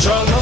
John